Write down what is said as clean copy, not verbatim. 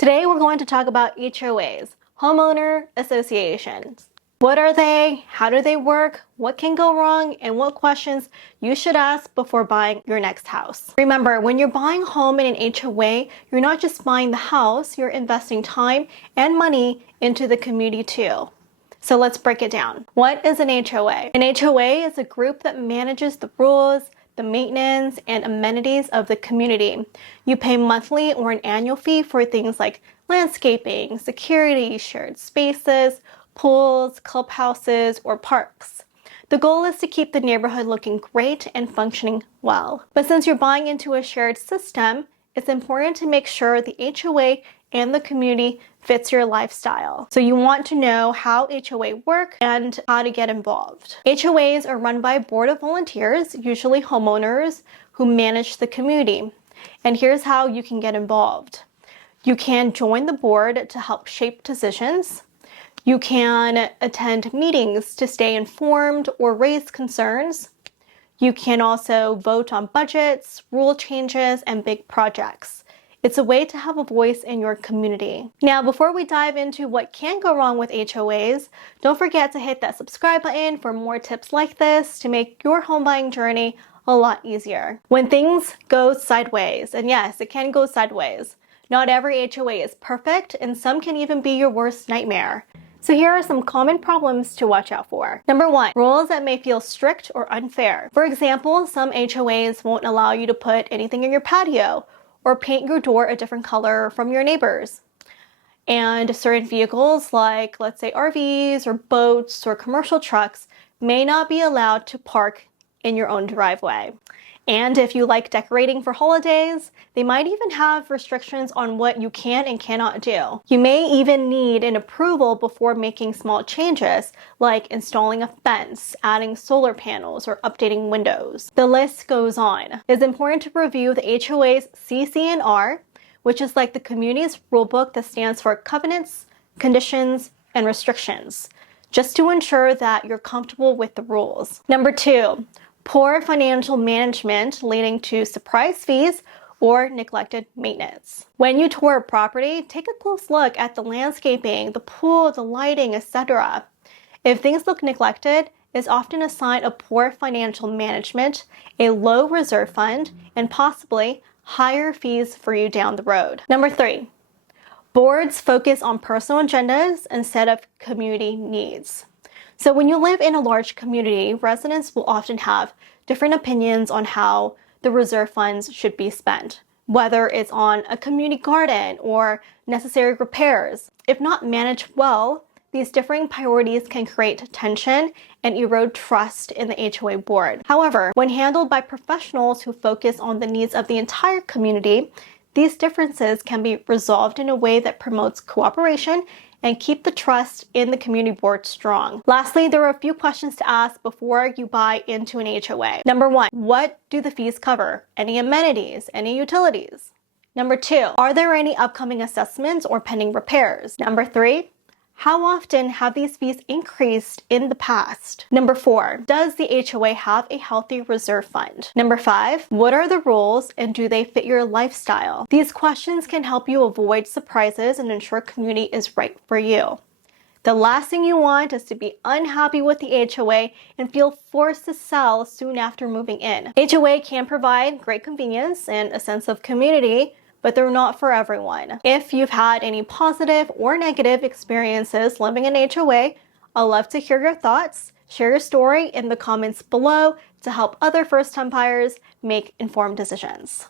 Today we're going to talk about HOAs, Homeowner Associations. What are they? How do they work? What can go wrong? And what questions you should ask before buying your next house. Remember, when you're buying a home in an HOA, you're not just buying the house, you're investing time and money into the community too. So let's break it down. What is an HOA? An HOA is a group that manages the rules, the maintenance, and amenities of the community. You pay monthly or an annual fee for things like landscaping, security, shared spaces, pools, clubhouses, or parks. The goal is to keep the neighborhood looking great and functioning well. But since you're buying into a shared system, it's important to make sure the HOA and the community fits your lifestyle. So you want to know how HOA work and how to get involved. HOAs are run by a board of volunteers, usually homeowners, who manage the community. And here's how you can get involved. You can join the board to help shape decisions. You can attend meetings to stay informed or raise concerns. You can also vote on budgets, rule changes, and big projects. It's a way to have a voice in your community. Now, before we dive into what can go wrong with HOAs, don't forget to hit that subscribe button for more tips like this to make your home buying journey a lot easier. When things go sideways, and yes, it can go sideways, not every HOA is perfect, and some can even be your worst nightmare. So here are some common problems to watch out for. Number 1, rules that may feel strict or unfair. For example, some HOAs won't allow you to put anything in your patio or paint your door a different color from your neighbors. And certain vehicles like, let's say, RVs or boats or commercial trucks may not be allowed to park in your own driveway. And if you like decorating for holidays, they might even have restrictions on what you can and cannot do. You may even need an approval before making small changes, like installing a fence, adding solar panels, or updating windows. The list goes on. It's important to review the HOA's CC&R, which is like the community's rulebook that stands for covenants, conditions, and restrictions, just to ensure that you're comfortable with the rules. Number 2, poor financial management leading to surprise fees or neglected maintenance. When you tour a property, take a close look at the landscaping, the pool, the lighting, etc. If things look neglected, it's often a sign of poor financial management, a low reserve fund, and possibly higher fees for you down the road. Number 3, boards focus on personal agendas instead of community needs. So when you live in a large community, residents will often have different opinions on how the reserve funds should be spent, whether it's on a community garden or necessary repairs. If not managed well, these differing priorities can create tension and erode trust in the HOA board. However, when handled by professionals who focus on the needs of the entire community, these differences can be resolved in a way that promotes cooperation and keep the trust in the community board strong. Lastly, there are a few questions to ask before you buy into an HOA. Number 1, what do the fees cover? Any amenities? Any utilities? Number 2, are there any upcoming assessments or pending repairs? Number 3, how often have these fees increased in the past? Number 4, does the HOA have a healthy reserve fund? Number 5, what are the rules and do they fit your lifestyle? These questions can help you avoid surprises and ensure community is right for you. The last thing you want is to be unhappy with the HOA and feel forced to sell soon after moving in. HOA can provide great convenience and a sense of community, but they're not for everyone. If you've had any positive or negative experiences living in HOA, I'd love to hear your thoughts. Share your story in the comments below to help other first-time buyers make informed decisions.